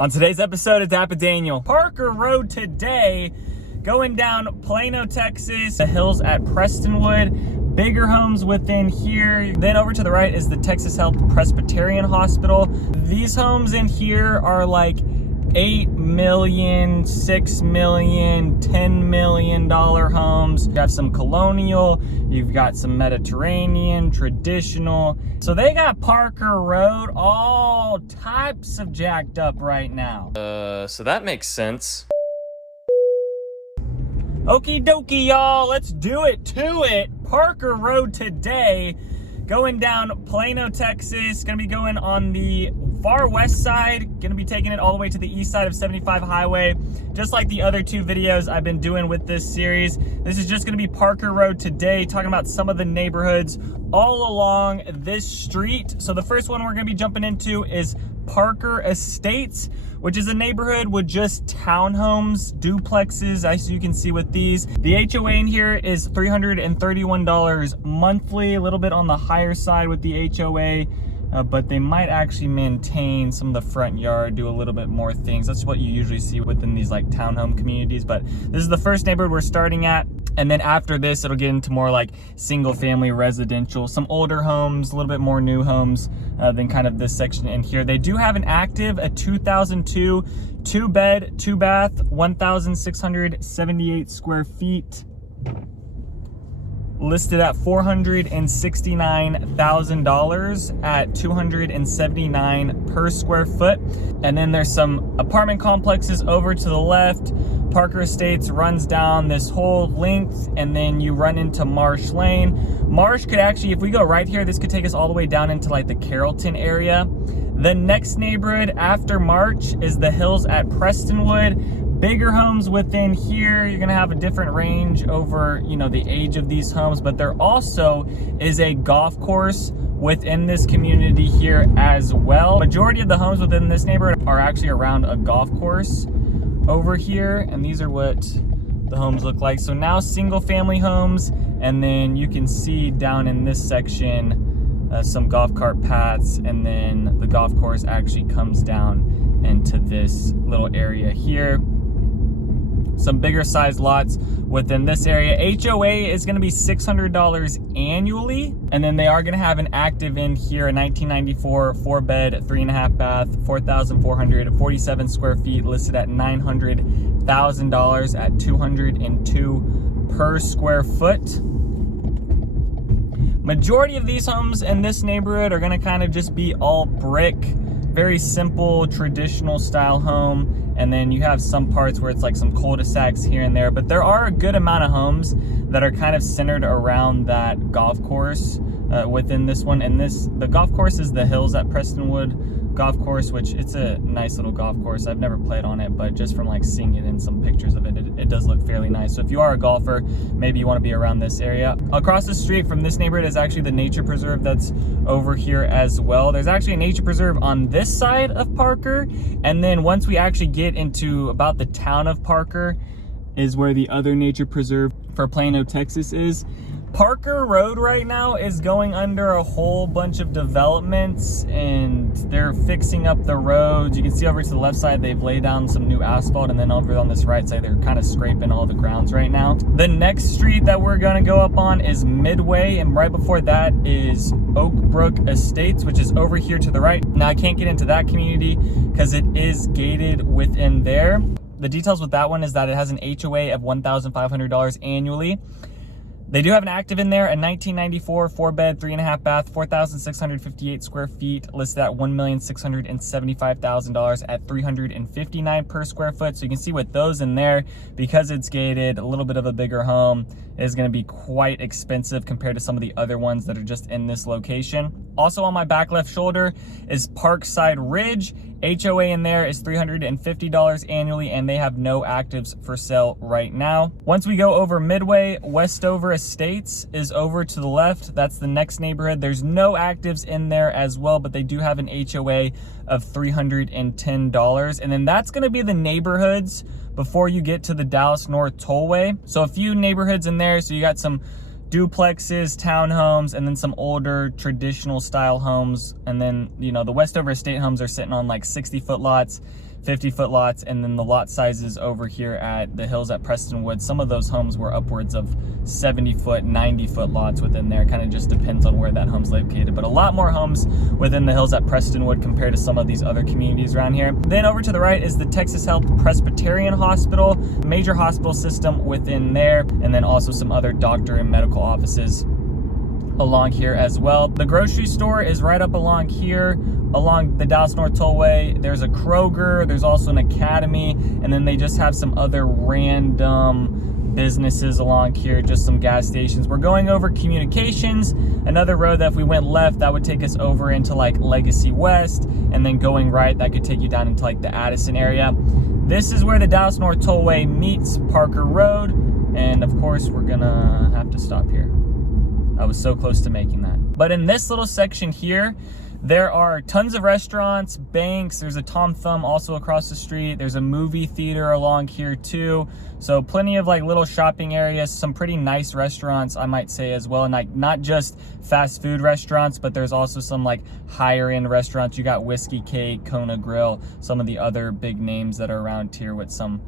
On today's episode of DAPA.DANIEL, Parker Road today, going down Plano, Texas, the hills at Prestonwood, bigger homes within here. Then over to the right is the Texas Health Presbyterian Hospital. These homes in here are like $8 million, $6 million, $10 million homes. You got some colonial, you've got some Mediterranean, traditional. So they got Parker Road all types of jacked up right now. So that makes sense. Okie dokie, y'all, let's do it to it. Parker Road today, going down Plano, Texas. Gonna be going on the far west side, gonna be taking it all the way to the east side of 75 highway, just like the other two videos I've been doing with this series. This is just gonna be Parker Road today, talking about some of the neighborhoods all along this street. So the first one we're gonna be jumping into is Ranchero Estates, which is a neighborhood with just townhomes, duplexes, as you can see with these. The HOA in here is $331 monthly, a little bit on the higher side with the HOA. But they might actually maintain some of the front yard, do a little bit more things. That's what you usually see within these like townhome communities. But this is the first neighborhood we're starting at. And then after this, it'll get into more like single family residential, some older homes, a little bit more new homes than kind of this section in here. They do have an active, a 2002, 2-bed, 2-bath, 1,678 square feet. Listed at $469,000 at $279 per square foot. And then there's some apartment complexes over to the left. Ranchero Estates runs down this whole length, and then you run into Marsh Lane. Marsh could actually, if we go right here, this could take us all the way down into like the Carrollton area. The next neighborhood after March is the hills at Prestonwood. Bigger homes within here. You're gonna have a different range over, you know, the age of these homes, but there also is a golf course within this community here as well. Majority of the homes within this neighborhood are actually around a golf course over here, and these are what the homes look like. So now single family homes, and then you can see down in this section some golf cart paths, and then the golf course actually comes down into this little area here. Some bigger size lots within this area. HOA is gonna be $600 annually. And then they are gonna have an active in here, a 1994 4-bed, 3.5 bath, 4,447 square feet, listed at $900,000 at $202 per square foot. Majority of these homes in this neighborhood are gonna kind of just be all brick, very simple, traditional style home. And then you have some parts where it's like some cul-de-sacs here and there, but there are a good amount of homes that are kind of centered around that golf course within this one. And the golf course is the hills at Prestonwood golf course, which it's a nice little golf course. I've never played on it, but just from like seeing it in some pictures of it, it does look fairly nice. So if you are a golfer, maybe you want to be around this area. Across the street from this neighborhood is actually the nature preserve that's over here as well. There's actually a nature preserve on this side of Parker, and then once we actually get into about the town of Parker is where the other nature preserve for Plano, Texas is. Parker Road right now is going under a whole bunch of developments, and they're fixing up the roads. You can see over to the left side, they've laid down some new asphalt, and then over on this right side, they're kind of scraping all the grounds right now. The next street that we're gonna go up on is Midway, and right before that is Oakbrook Estates, which is over here to the right. Now I can't get into that community because it is gated within there. The details with that one is that it has an HOA of $1,500 annually. They do have an active in there, a 1994 4-bed, 3.5 bath, 4,658 square feet, listed at $1,675,000 at $359 per square foot. So you can see with those in there, because it's gated, a little bit of a bigger home is going to be quite expensive compared to some of the other ones that are just in this location. Also on my back left shoulder is Parkside Ridge. HOA in there is $350 annually, and they have no actives for sale right now. Once we go over Midway, Westover Estates is over to the left. That's the next neighborhood. There's no actives in there as well, but they do have an HOA of $310. And then that's gonna be the neighborhoods before you get to the Dallas North Tollway. So a few neighborhoods in there. So you got some duplexes, townhomes, and then some older traditional style homes. And then, you know, the Westover Estate homes are sitting on like 60-foot lots, 50-foot lots, and then the lot sizes over here at the hills at Prestonwood, some of those homes were upwards of 70-foot, 90-foot lots within there. Kind of just depends on where that home's located, but a lot more homes within the hills at Prestonwood compared to some of these other communities around here. Then over to the right is the Texas Health Presbyterian Hospital, major hospital system within there, and then also some other doctor and medical offices along here as well. The grocery store is right up along here, along the Dallas North Tollway. There's a Kroger, there's also an Academy, and then they just have some other random businesses along here, just some gas stations. We're going over Communications, another road that if we went left, that would take us over into like Legacy West, and then going right, that could take you down into like the Addison area. This is where the Dallas North Tollway meets Parker Road, and of course, we're gonna have to stop here. I was so close to making that. But in this little section here, there are tons of restaurants, banks. There's a Tom Thumb also across the street. There's a movie theater along here too. So plenty of like little shopping areas, some pretty nice restaurants, I might say as well. And like not just fast food restaurants, but there's also some like higher end restaurants. You got Whiskey Cake, Kona Grill, some of the other big names that are around here with some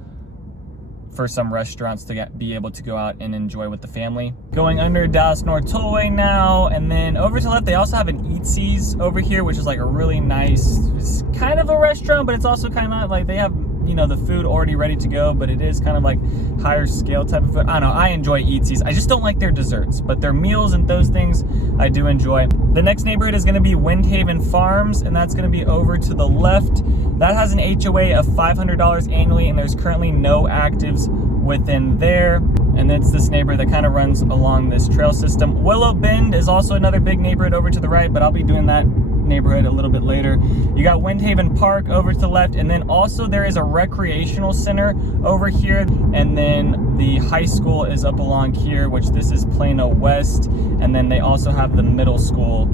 restaurants to be able to go out and enjoy with the family. Going under Dallas North Tollway now, and then over to the left, they also have an Eatsies over here, which is like a really nice, it's kind of a restaurant, but it's also kind of like they have, you know, the food already ready to go, but it is kind of like higher scale type of food. I don't know, I enjoy Eatsies. I just don't like their desserts, but their meals and those things I do enjoy. The next neighborhood is gonna be Windhaven Farms, and that's gonna be over to the left. That has an HOA of $500 annually, and there's currently no actives within there. And it's this neighborhood that kind of runs along this trail system. Willow Bend is also another big neighborhood over to the right, but I'll be doing that neighborhood a little bit later. You got Windhaven Park over to the left, and then also there is a recreational center over here, and then the high school is up along here, which this is Plano West, and then they also have the middle school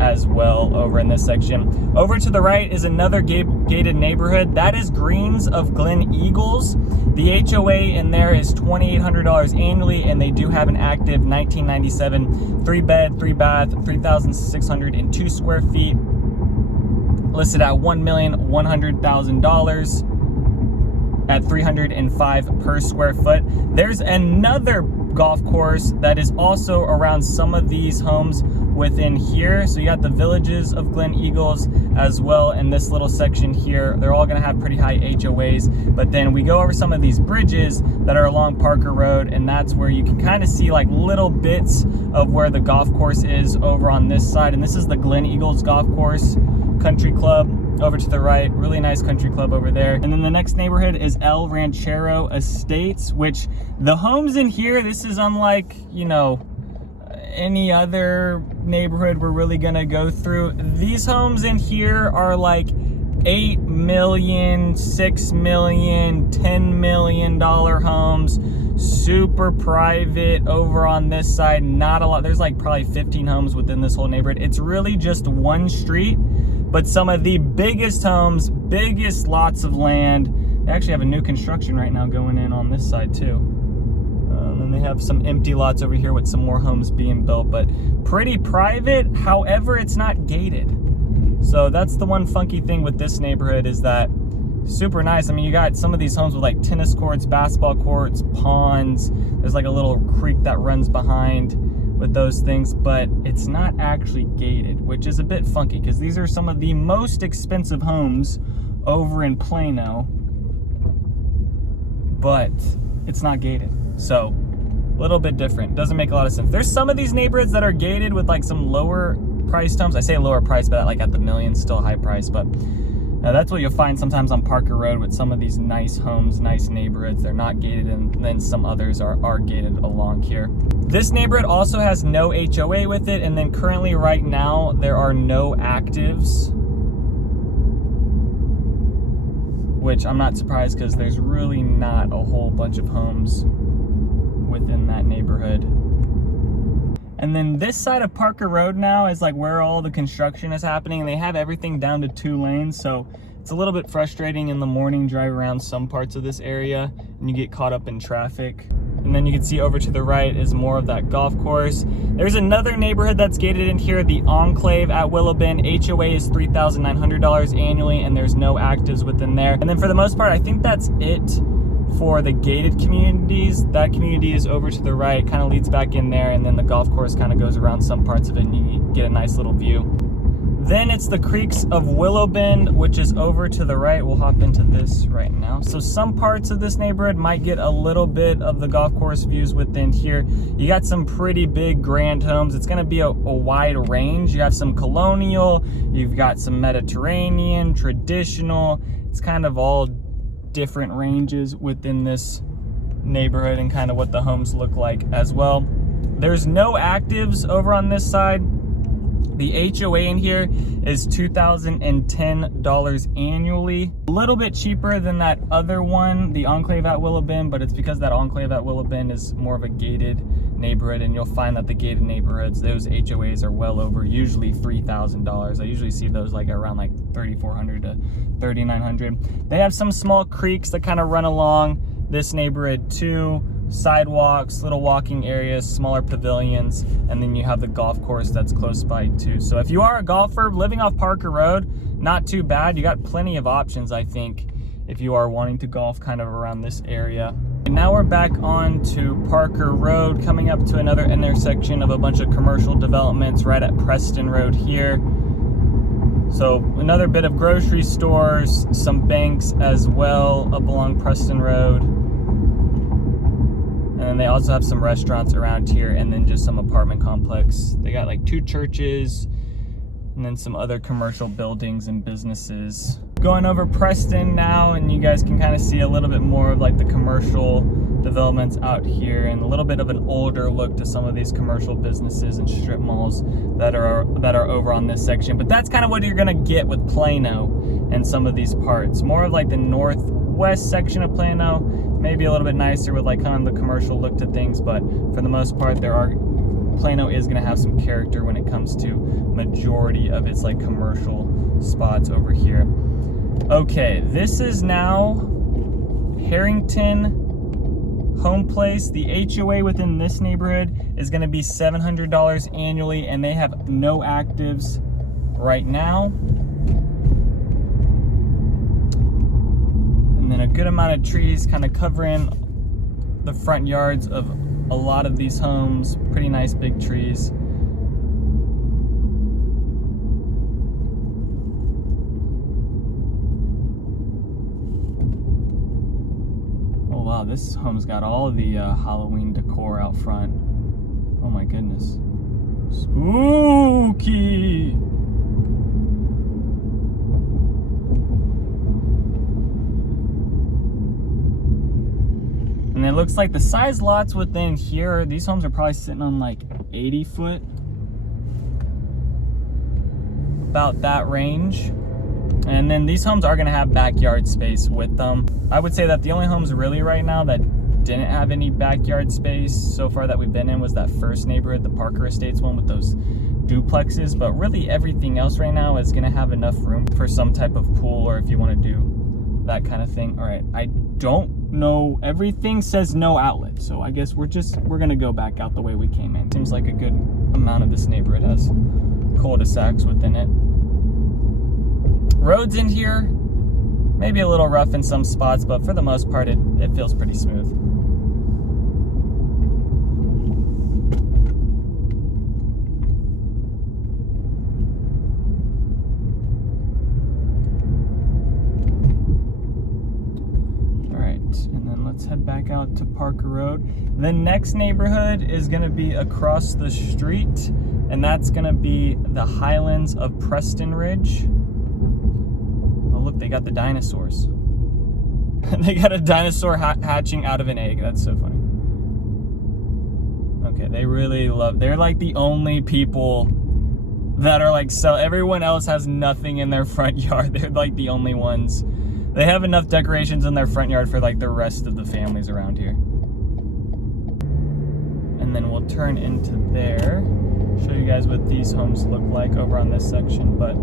as well over in this section. Over to the right is another gated neighborhood. That is Greens of Glen Eagles. The HOA in there is $2,800 annually, and they do have an active 1997 3-bed, 3-bath, 3,602 square feet, listed at $1,100,000 at $305 per square foot. There's another golf course that is also around some of these homes within here. So you got the Villages of Glen Eagles as well in this little section here. They're all gonna have pretty high HOAs, but then we go over some of these bridges that are along Parker Road, and that's where you can kind of see like little bits of where the golf course is over on this side. And this is the Glen Eagles Golf Course Country Club over to the right. Really nice country club over there. And then the next neighborhood is El Ranchero Estates, which the homes in here, this is unlike, you know, any other neighborhood we're really gonna go through. These homes in here are like $8 million, $6 million, $10 million homes, super private over on this side. Not a lot. There's like probably 15 homes within this whole neighborhood. It's really just one street, but some of the biggest homes, biggest lots of land. They actually have a new construction right now going in on this side too. And they have some empty lots over here with some more homes being built, but pretty private. However, it's not gated. So that's the one funky thing with this neighborhood, is that super nice. I mean, you got some of these homes with like tennis courts, basketball courts, ponds. There's like a little creek that runs behind with those things, but it's not actually gated, which is a bit funky because these are some of the most expensive homes over in Plano, but it's not gated. So a little bit different. Doesn't make a lot of sense. There's some of these neighborhoods that are gated with like some lower priced homes. I say lower price, but like at the millions, still high price. But that's what you'll find sometimes on Parker Road with some of these nice homes, nice neighborhoods. They're not gated, and then some others are gated along here. This neighborhood also has no HOA with it, and then currently right now there are no actives, which I'm not surprised because there's really not a whole bunch of homes within that neighborhood. And then this side of Parker Road now is like where all the construction is happening, and they have everything down to 2 lanes, so it's a little bit frustrating in the morning drive around some parts of this area and you get caught up in traffic. And and then you can see over to the right is more of that golf course. There's another neighborhood that's gated in here, the Enclave at Willow Bend. HOA is $3,900 annually, and there's no actives within there. And then for the most part, I think that's it for the gated communities. That community is over to the right, kind of leads back in there, and then the golf course kind of goes around some parts of it, and you get a nice little view. Then it's the Creeks of Willow Bend, which is over to the right. We'll hop into this right now. So some parts of this neighborhood might get a little bit of the golf course views within here. You got some pretty big grand homes. It's gonna be a wide range. You have some colonial, you've got some Mediterranean, traditional. It's kind of all different ranges within this neighborhood and kind of what the homes look like as well. There's no actives over on this side. The HOA in here is $2,010 annually. A little bit cheaper than that other one, the Enclave at Willow Bend, but it's because that Enclave at Willow Bend is more of a gated neighborhood, and you'll find that the gated neighborhoods, those HOAs are well over usually $3,000. I usually see those like around like $3,400 to $3,900. They have some small creeks that kind of run along this neighborhood too. Sidewalks, little walking areas, smaller pavilions, and then you have the golf course that's close by too. So if you are a golfer living off Parker Road, not too bad. You got plenty of options, I think, if you are wanting to golf kind of around this area. And now we're back on to Parker Road, coming up to another intersection of a bunch of commercial developments right at Preston Road here. So another bit of grocery stores, some banks as well up along Preston Road. And then they also have some restaurants around here, and then just some apartment complex. They got like 2 churches and then some other commercial buildings and businesses. Going over Preston now, and you guys can kind of see a little bit more of like the commercial developments out here, and a little bit of an older look to some of these commercial businesses and strip malls that are over on this section. But that's kind of what you're gonna get with Plano and some of these parts. More of like the northwest section of Plano, maybe a little bit nicer with like kind of the commercial look to things, but for the most part, Plano is gonna have some character when it comes to majority of its like commercial spots over here. Okay, this is now Harrington Home Place. The HOA within this neighborhood is gonna be $700 annually, and they have no actives right now. And then a good amount of trees kind of covering the front yards of a lot of these homes. Pretty nice big trees. Oh wow, this home's got all of the Halloween decor out front. Oh my goodness. Spooky! And it looks like the size lots within here, these homes are probably sitting on like 80 foot. About that range. And then these homes are gonna have backyard space with them. I would say that the only homes really right now that didn't have any backyard space so far that we've been in was that first neighborhood, the Parker Estates one with those duplexes. But really everything else right now is gonna have enough room for some type of pool, or if you wanna do that kind of thing. All right, I don't know, everything says no outlet, so I guess we're gonna go back out the way we came in. Seems like a good amount of this neighborhood has cul-de-sacs within it. Roads in here, maybe a little rough in some spots, but for the most part it feels pretty smooth. And then let's head back out to Parker Road. The next neighborhood is gonna be across the street, and that's gonna be the Highlands of Preston Ridge. Oh look, they got the dinosaurs. They got a dinosaur hatching out of an egg. That's so funny. Okay, they really they're like the only people that are like, so everyone else has nothing in their front yard. They're like the only ones. They have enough decorations in their front yard for like the rest of the families around here. And then we'll turn into there, show you guys what these homes look like over on this section. But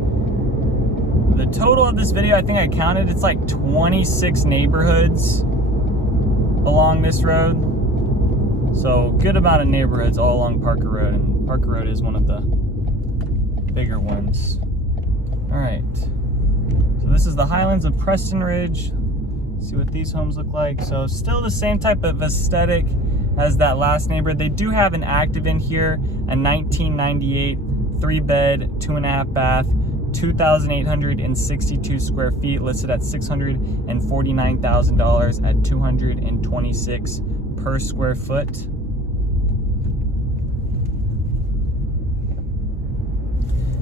the total of this video, I think I counted, it's like 26 neighborhoods along this road. So good amount of neighborhoods all along Parker Road, and Parker Road is one of the bigger ones. All right, so this is the Highlands of Preston Ridge. See what these homes look like. So still the same type of aesthetic as that last neighborhood. They do have an active in here, a 1998 3-bed, 2.5 bath, 2,862 square feet, listed at $649,000 at $226 per square foot.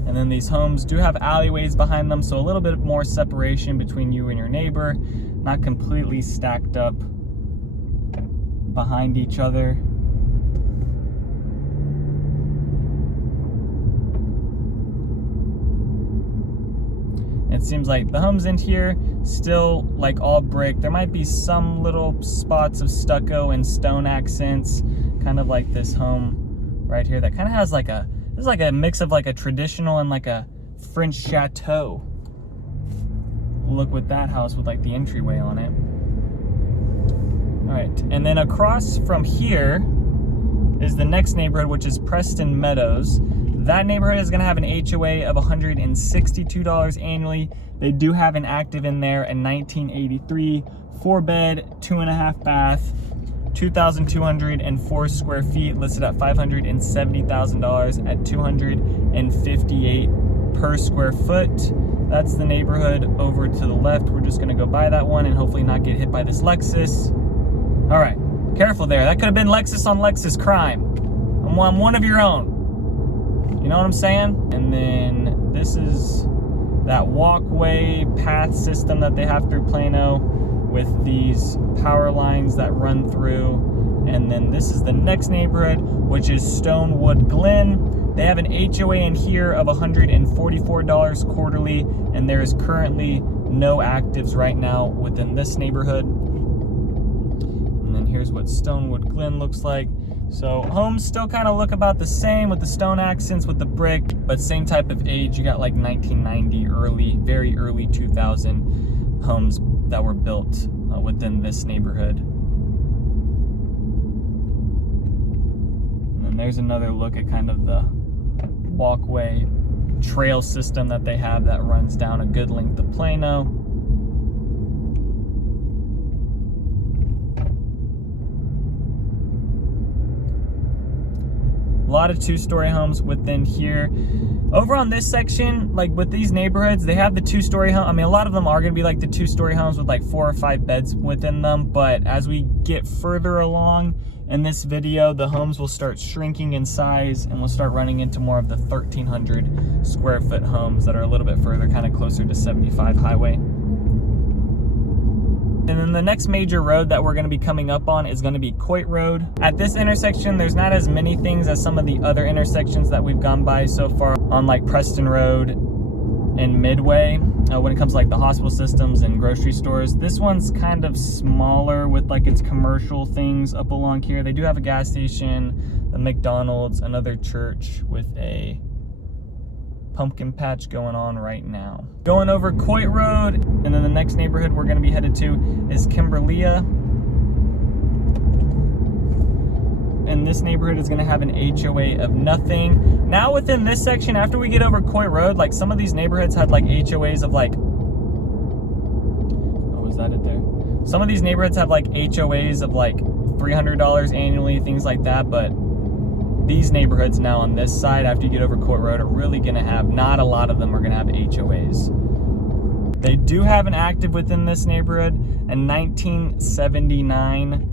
And then these homes do have alleyways behind them, so a little bit more separation between you and your neighbor, not completely stacked up behind each other. It seems like the homes in here still like all brick. There might be some little spots of stucco and stone accents, kind of like this home right here that kind of has like a, it's like a mix of like a traditional and like a French chateau look with that house with like the entryway on it. All right, and then across from here is the next neighborhood, which is Preston Meadows. That neighborhood is gonna have an HOA of $162 annually. They do have an active in there, a 1983 4-bed, 2.5 bath, 2,204 square feet, listed at $570,000 at $258 per square foot. That's the neighborhood over to the left. We're just gonna go by that one and hopefully not get hit by this Lexus. All right, careful there. That could have been Lexus on Lexus crime. I'm one of your own. You know what I'm saying? And then this is that walkway path system that they have through Plano with these power lines that run through. And then this is the next neighborhood, which is Stonewood Glen. They have an HOA in here of $144 quarterly, and there is currently no actives right now within this neighborhood. And then here's what Stonewood Glen looks like. So homes still kind of look about the same with the stone accents with the brick, but same type of age. You got like 1990, very early 2000 homes that were built within this neighborhood. And then there's another look at kind of the walkway trail system that they have that runs down a good length of Plano. A lot of 2-story homes within here. Over on this section, like with these neighborhoods, they have the 2-story home. I mean, a lot of them are gonna be like the 2-story homes with like 4 or 5 beds within them. But as we get further along in this video, the homes will start shrinking in size and we'll start running into more of the 1,300 square foot homes that are a little bit further, kind of closer to 75 highway. And then the next major road that we're gonna be coming up on is gonna be Coit Road. At this intersection, there's not as many things as some of the other intersections that we've gone by so far on like Preston Road and Midway. When it comes to like the hospital systems and grocery stores, this one's kind of smaller with like its commercial things up along here. They do have a gas station, the McDonald's, another church with a pumpkin patch going on right now. Going over Coit Road, and then the next neighborhood we're gonna be headed to is Kimberley. And this neighborhood is gonna have an HOA of nothing. Now within this section, after we get over Coit Road, like some of these neighborhoods had like HOAs of like, oh, was that it there? Some of these neighborhoods have like HOAs of like $300 annually, things like that, but these neighborhoods now on this side, after you get over Coit Road, are really gonna have, not a lot of them are gonna have HOAs. They do have an active within this neighborhood, a 1979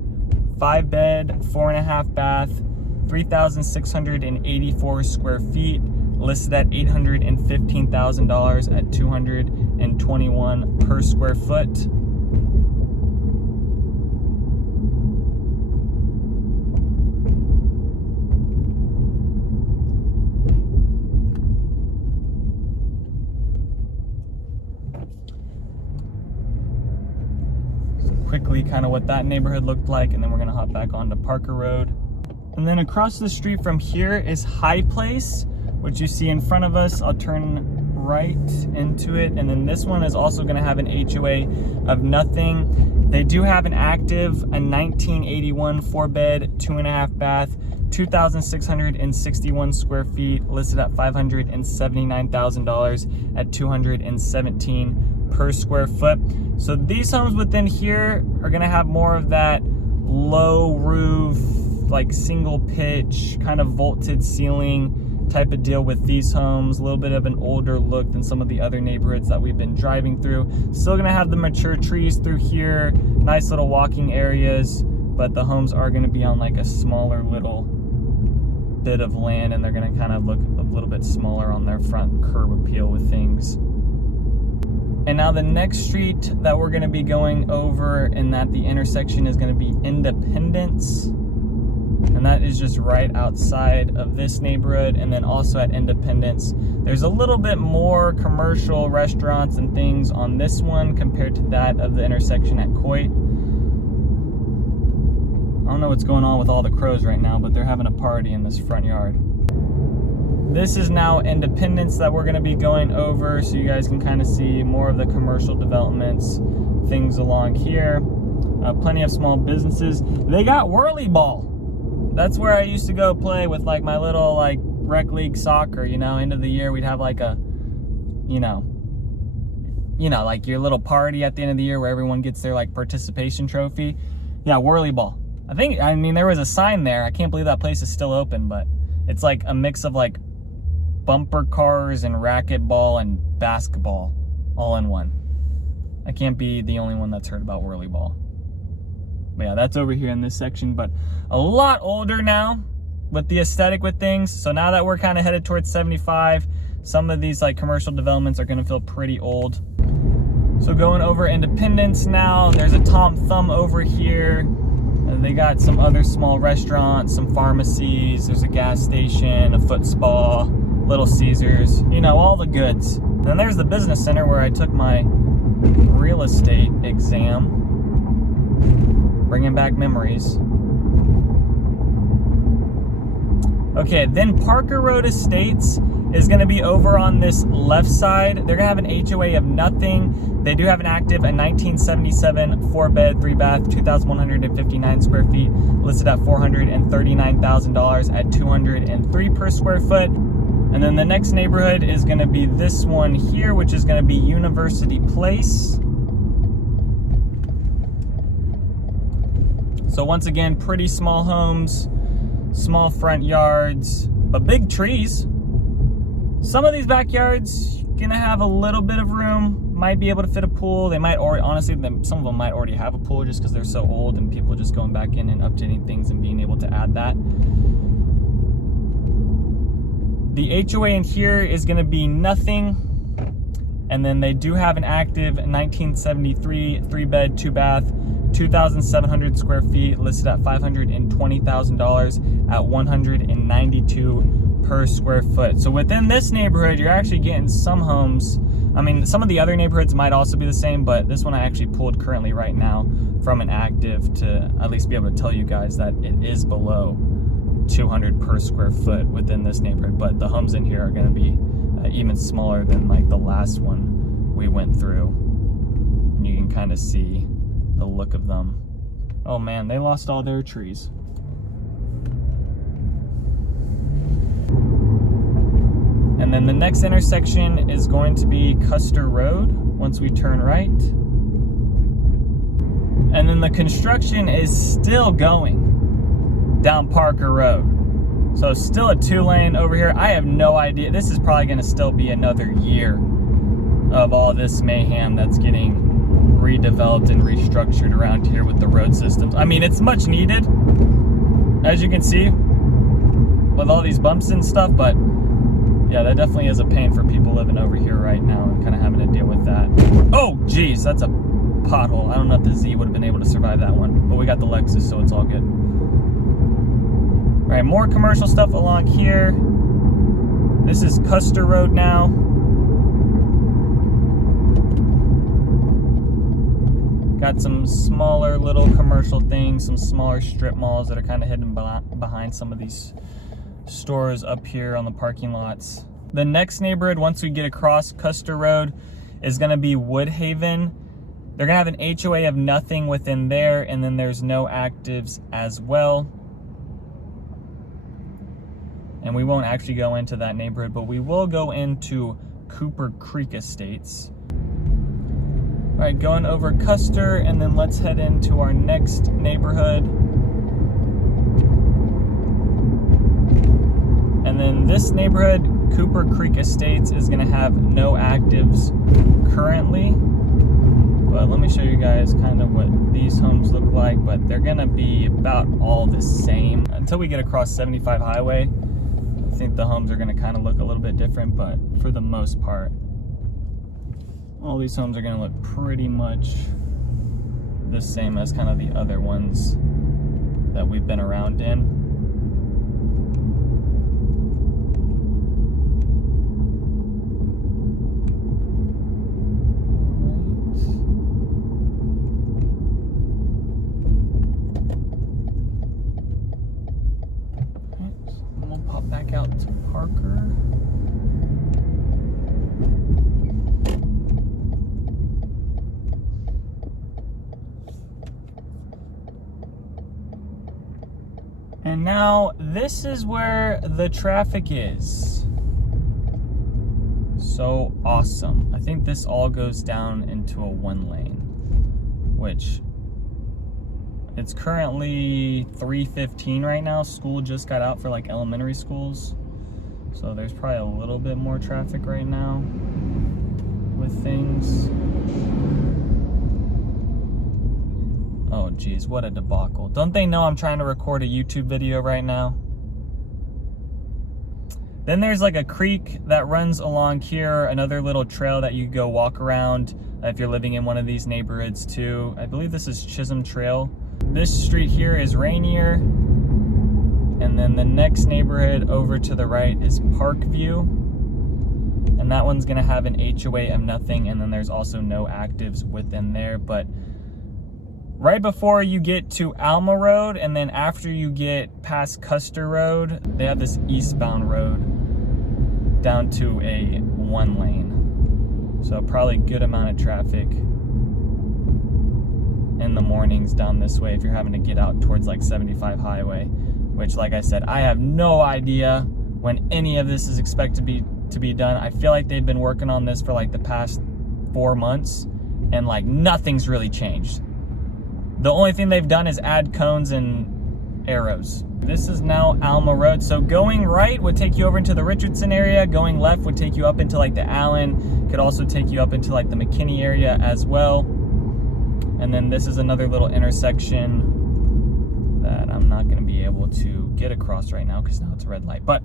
5-bed, 4.5 bath, 3,684 square feet, listed at $815,000 at $221 per square foot. Quickly kind of what that neighborhood looked like, and then we're gonna hop back onto Parker Road. And then across the street from here is High Place, which you see in front of us. I'll turn right into it. And then this one is also going to have an HOA of nothing. They do have an active, a 1981 4-bed, 2.5 bath, 2,661 square feet, listed at $579,000 at $217 per square foot. So these homes within here are going to have more of that low roof, like single pitch, kind of vaulted ceiling type of deal with these homes. A little bit of an older look than some of the other neighborhoods that we've been driving through. Still gonna have the mature trees through here, nice little walking areas, but the homes are gonna be on like a smaller little bit of land, and they're gonna kind of look a little bit smaller on their front curb appeal with things. And now the next street that we're gonna be going over and that the intersection is gonna be Independence. And that is just right outside of this neighborhood. And then also at Independence, there's a little bit more commercial restaurants and things on this one compared to that of the intersection at Coit. I don't know what's going on with all the crows right now, but they're having a party in this front yard. This is now Independence that we're going to be going over, so you guys can kind of see more of the commercial developments, things along here. Plenty of small businesses. They got whirly ball. That's where I used to go play with like my little like rec league soccer, you know, end of the year we'd have like a, you know, like your little party at the end of the year where everyone gets their like participation trophy. Yeah, whirly ball. I mean, there was a sign there. I can't believe that place is still open, but it's like a mix of like bumper cars and racquetball and basketball all in one. I can't be the only one that's heard about whirly ball. But yeah, that's over here in this section, but a lot older now with the aesthetic with things. So now that we're kind of headed towards 75, some of these like commercial developments are going to feel pretty old. So going over Independence now, there's a Tom Thumb over here. They got some other small restaurants, some pharmacies, there's a gas station, a foot spa, Little Caesars, you know, all the goods. Then there's the business center where I took my real estate exam. Bringing back memories. Okay, then Parker Road Estates is going to be over on this left side. They're going to have an HOA of nothing. They do have an active, a 1977 4-bed, 3-bath, 2,159 square feet, listed at $439,000 at $203 per square foot. And then the next neighborhood is going to be this one here, which is going to be University Place. So once again, pretty small homes, small front yards, but big trees. Some of these backyards gonna have a little bit of room, might be able to fit a pool. They might, or honestly, some of them might already have a pool just because they're so old and people just going back in and updating things and being able to add that. The HOA in here is gonna be nothing. And then they do have an active 1973 3-bed, 2-bath, 2,700 square feet, listed at $520,000 at $192 per square foot. So within this neighborhood, you're actually getting some homes. I mean, some of the other neighborhoods might also be the same, but this one I actually pulled currently right now from an active to at least be able to tell you guys that it is below 200 per square foot within this neighborhood. But the homes in here are going to be even smaller than like the last one we went through. And you can kind of see the look of them. Oh man, they lost all their trees. And then the next intersection is going to be Custer Road once we turn right. And then the construction is still going down Parker Road. So still a 2-lane over here. I have no idea. This is probably going to still be another year of all this mayhem that's getting redeveloped and restructured around here with the road systems. I mean, it's much needed, as you can see, with all these bumps and stuff, but yeah, that definitely is a pain for people living over here right now and kind of having to deal with that. Oh, geez, that's a pothole. I don't know if the Z would have been able to survive that one, but we got the Lexus, so it's all good. All right, more commercial stuff along here. This is Custer Road now. Got some smaller little commercial things, some smaller strip malls that are kind of hidden behind some of these stores up here on the parking lots. The next neighborhood, once we get across Custer Road, is gonna be Woodhaven. They're gonna have an HOA of nothing within there, and then there's no actives as well. And we won't actually go into that neighborhood, but we will go into Cooper Creek Estates. All right, going over Custer, and then let's head into our next neighborhood. And then this neighborhood, Cooper Creek Estates, is gonna have no actives currently. But let me show you guys kind of what these homes look like, but they're gonna be about all the same. Until we get across 75 Highway, I think the homes are gonna kind of look a little bit different, but for the most part, all these homes are gonna look pretty much the same as kind of the other ones that we've been around in. Back out to Parker. And now this is where the traffic is. So awesome. I think this all goes down into a 1-lane, which it's currently 3:15 right now. School just got out for like elementary schools. So there's probably a little bit more traffic right now with things. Oh geez, what a debacle. Don't they know I'm trying to record a YouTube video right now? Then there's like a creek that runs along here, another little trail that you go walk around if you're living in one of these neighborhoods too. I believe this is Chisholm Trail. This street here is Rainier, and then the next neighborhood over to the right is Parkview, and that one's gonna have an HOA of nothing, and then there's also no actives within there. But right before you get to Alma Road, and then after you get past Custer Road, they have this eastbound road down to a 1-lane, so probably a good amount of traffic in the mornings down this way if you're having to get out towards like 75 Highway, which, like I said, I have no idea when any of this is expected to be done. I feel like they've been working on this for like the past 4 months, and like nothing's really changed. The only thing they've done is add cones and arrows. This is now Alma Road. So going right would take you over into the Richardson area. Going left would take you up into like the Allen. Could also take you up into like the McKinney area as well. And then this is another little intersection that I'm not going to be able to get across right now because now it's a red light. But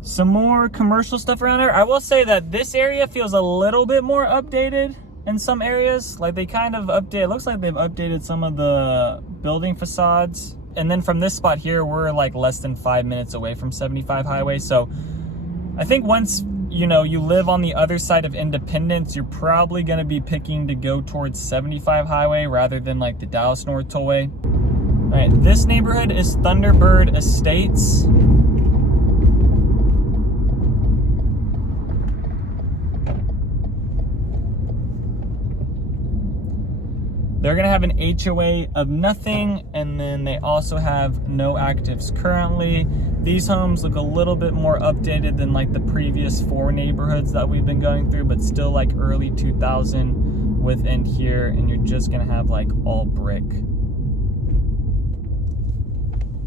some more commercial stuff around here. I will say that this area feels a little bit more updated in some areas. Like they kind of update, it looks like they've updated some of the building facades. And then from this spot here, we're like less than 5 minutes away from 75 Highway. So I think once you know you live on the other side of Independence, you're probably going to be picking to go towards 75 Highway rather than like the Dallas North Tollway. All right, this neighborhood is Thunderbird Estates. They're gonna have an HOA of nothing, and then they also have no actives currently. These homes look a little bit more updated than like the previous 4 neighborhoods that we've been going through, but still like early 2000 within here, and you're just gonna have like all brick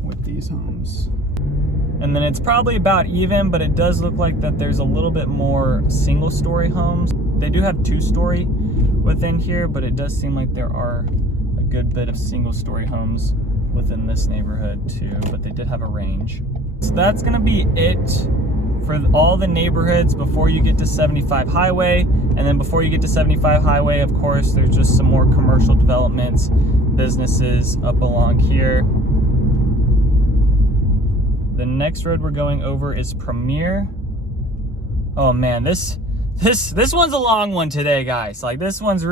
with these homes. And then it's probably about even, but it does look like that there's a little bit more single-story homes. They do have 2-story within here, but it does seem like there are a good bit of single-story homes within this neighborhood too, but they did have a range. So that's gonna be it for all the neighborhoods before you get to 75 Highway. And then before you get to 75 Highway, of course, there's just some more commercial developments, businesses up along here. The next road we're going over is Premier. Oh man, this one's a long one today, guys. Like this one's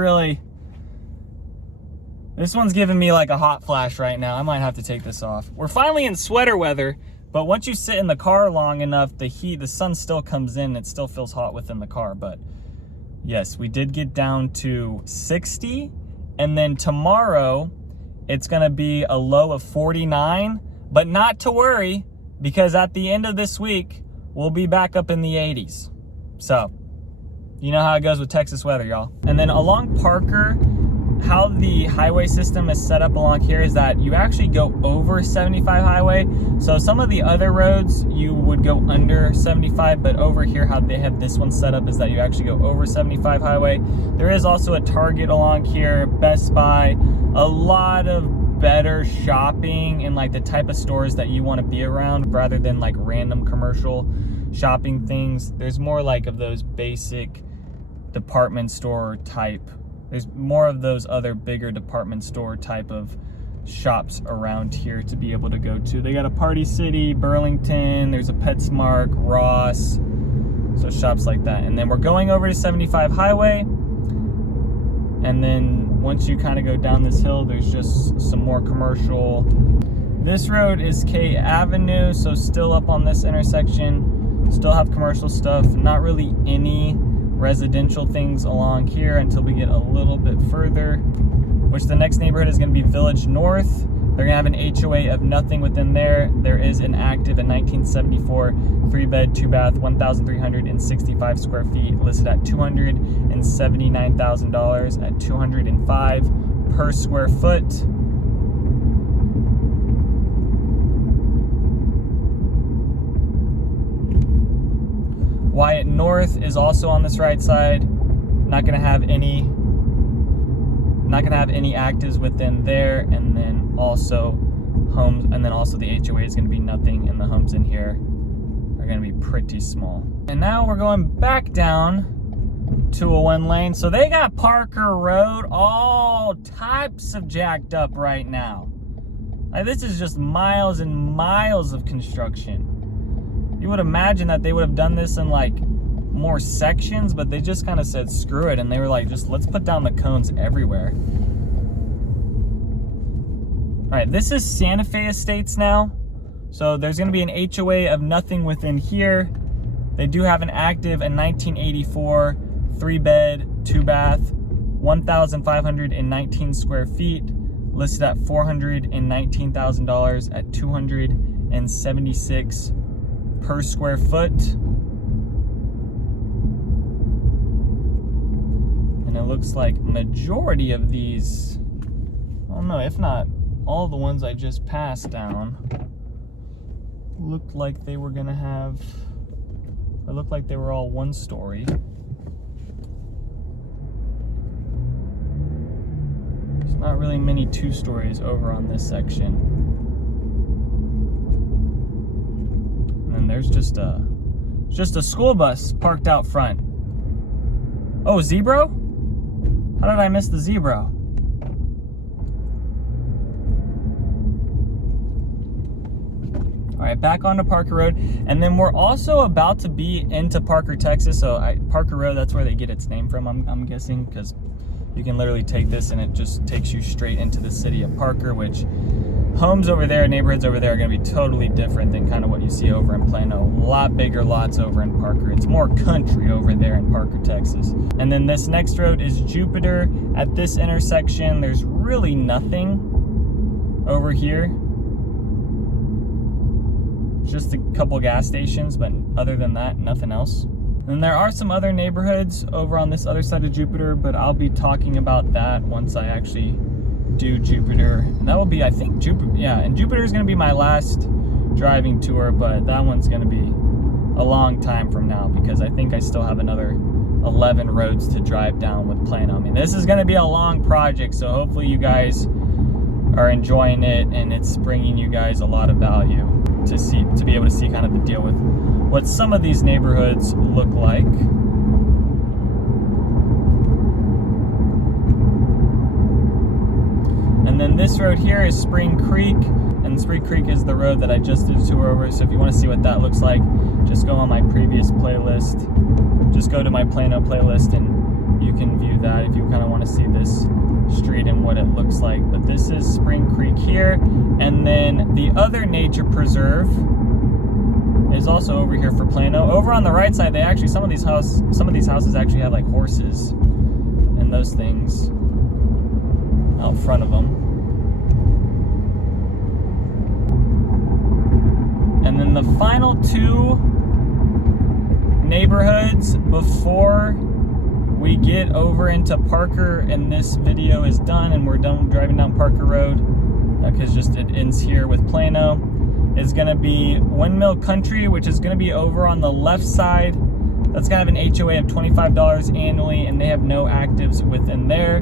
giving me like a hot flash right now. I might have to take this off. We're finally in sweater weather, But once you sit in the car long enough, the sun still comes in. It still feels hot within the car. But yes, we did get down to 60. And then tomorrow, it's going to be a low of 49. But not to worry, because at the end of this week, we'll be back up in the 80s. So, you know how it goes with Texas weather, y'all. And then along Parker, how the highway system is set up along here is that you actually go over 75 highway. So some of the other roads you would go under 75, but over here how they have this one set up is that you actually go over 75 highway. There is also a Target along here, Best Buy, a lot of better shopping and like the type of stores that you want to be around rather than like random commercial shopping things. There's more like of those basic department store type. There's more of those other bigger department store type of shops around here to be able to go to. They got a Party City, Burlington, there's a PetSmart, Ross, so shops like that. And then we're going over to 75 highway. And then once you kind of go down this hill, there's just some more commercial. This road is K Avenue, so still up on this intersection. Still have commercial stuff, not really any residential things along here until we get a little bit further, which the next neighborhood is going to be Village North. They're going to have an HOA of nothing within there. There is an active in 1974 3-bed, 2-bath, 1,365 square feet, listed at $279,000 at $205 per square foot. Wyatt North is also on this right side. Not gonna have any actives within there, and then also homes, and then also the HOA is gonna be nothing, and the homes in here are gonna be pretty small. And now we're going back down to a 1 lane. So they got Parker Road all types of jacked up right now. Like, this is just miles and miles of construction. You would imagine that they would have done this in like more sections, but they just kind of said screw it, and they were like, just let's put down the cones everywhere. All right, this is Santa Fe Estates now. So there's going to be an HOA of nothing within here. They do have an active in 1984 3-bed, 2-bath, 1,519 square feet, listed at $419,000 at $276 per square foot. And it looks like majority of these, I don't know, if not all the ones I just passed down, looked like they were gonna have, it looked like they were all 1 story. There's not really many 2 stories over on this section. And there's just a school bus parked out front. Oh, zebra? How did I miss the zebra? All right, back onto Parker Road. And then we're also about to be into Parker, Texas. So Parker Road, that's where they get its name from, I'm guessing, because you can literally take this and it just takes you straight into the city of Parker, which homes over there, neighborhoods over there are going to be totally different than kind of what you see over in Plano. A lot bigger lots over in Parker. It's more country over there in Parker, Texas. And then this next road is Jupiter. At this intersection, there's really nothing over here. Just a couple gas stations, but other than that, nothing else. And there are some other neighborhoods over on this other side of Jupiter, but I'll be talking about that once I actually do Jupiter. And that will be, I think, Jupiter. Yeah, and Jupiter is going to be my last driving tour, but that one's going to be a long time from now because I think I still have another 11 roads to drive down with Plano. I mean, this is going to be a long project, so hopefully you guys are enjoying it and it's bringing you guys a lot of value to be able to see kind of the deal with what some of these neighborhoods look like. And then this road here is Spring Creek, and Spring Creek is the road that I just did a tour over. So if you want to see what that looks like, just go on my previous playlist. Just go to my Plano playlist and you can view that if you kind of want to see this street and what it looks like. But this is Spring Creek here, and then the other nature preserve is also over here for Plano. Over on the right side, they actually, some of these houses actually have like horses and those things out front of them. And then the final two neighborhoods before we get over into Parker and this video is done and we're done driving down Parker Road, because just it ends here with Plano, is going to be Windmill Country, which is going to be over on the left side. That's going to have an HOA of $25 annually, and they have no actives within there.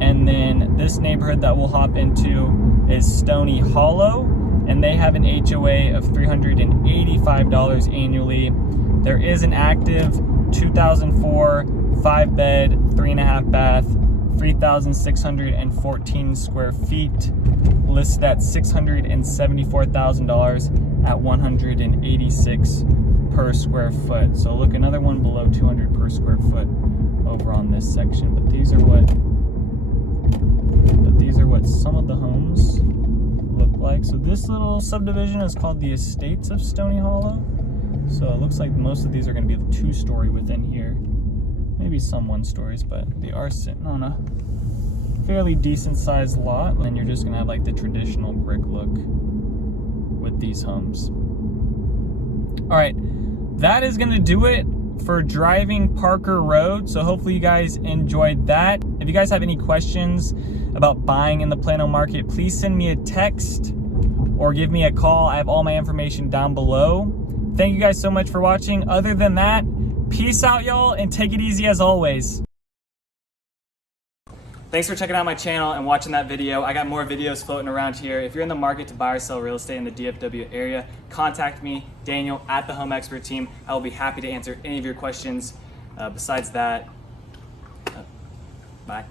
And then this neighborhood that we'll hop into is Stony Hollow, and they have an HOA of $385 annually. There is an active 2004 5-bed, 3.5 bath, 3,614 square feet, listed at $674,000 at $186 per square foot. So look, another one below $200 per square foot over on this section. But these are what some of the homes look like. So this little subdivision is called the Estates of Stony Hollow. So it looks like most of these are going to be the 2-story within here. Maybe some 1-stories, but they are sitting on a fairly decent sized lot. And you're just going to have like the traditional brick look with these homes. All right, that is going to do it for driving Parker Road. So hopefully you guys enjoyed that. If you guys have any questions about buying in the Plano market, please send me a text or give me a call. I have all my information down below. Thank you guys so much for watching. Other than that, peace out, y'all, and take it easy as always. Thanks for checking out my channel and watching that video. I got more videos floating around here. If you're in the market to buy or sell real estate in the DFW area, contact me, Daniel, at the Home Expert Team. I will be happy to answer any of your questions. Besides that, bye.